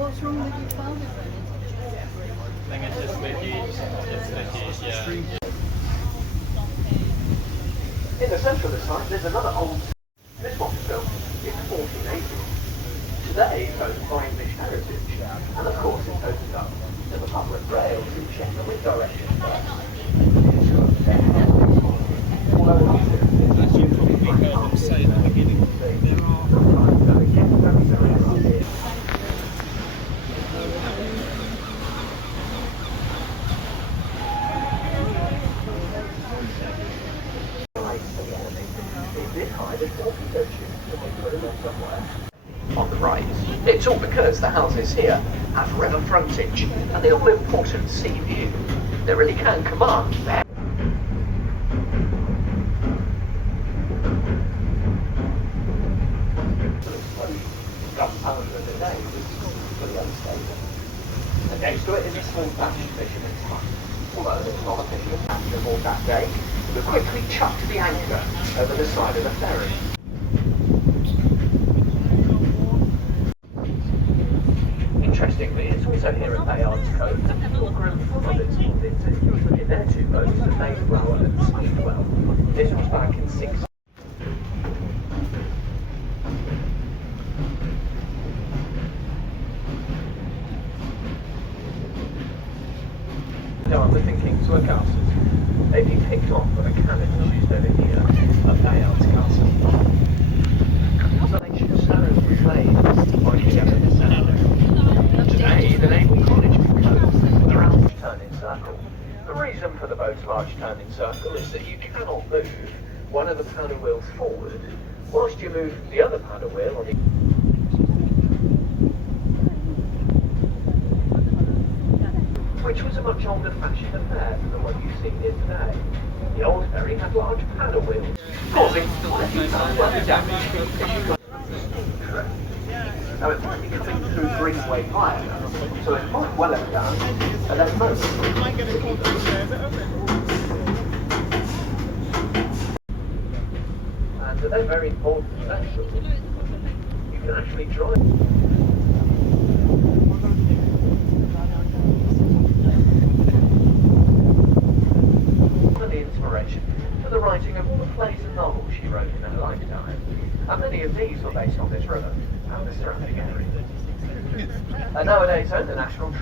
What's wrong with your father then? I think it's just veggies, yeah. In the centre of the site, there's another old... This one was built in 1480. Today, it's owned by English Heritage, and of course it's opened up to the public rails in Chester with direction there. As you probably heard them say at the beginning, there are... On the right. It's all because the houses here have river frontage and the all-important sea view. They really can command their... And next to it is a small thatched fisherman's hut. Although it's not officially captain aboard that day, we quickly chucked the anchor over the side of the ferry. Interestingly, it's also here at Bayard's Cove that your grandfathers moved into in their two boats, the Mayflower and Speedwell. This was back in 6. Dartmouth and Kingswell Castles. They've been picked off by the cannon used over here at Bayard's Castle. So they should stand in flames by together. Today, the Naval College goes around the turning circle. The reason for the boat's large turning circle is that you cannot move one of the paddle wheels forward whilst you move the other paddle wheel on the... Which was a much older-fashioned affair than the one you see here today. The old ferry had large paddle wheels, causing slightly damage. Now it might be coming through Greenway Viaduct, so it might well have done at that moment. And they're very important vessels. You can actually drive. The inspiration for the writing of all the plays and novels she wrote in her lifetime, and many of these were based on this river and the surrounding area. And nowadays, the National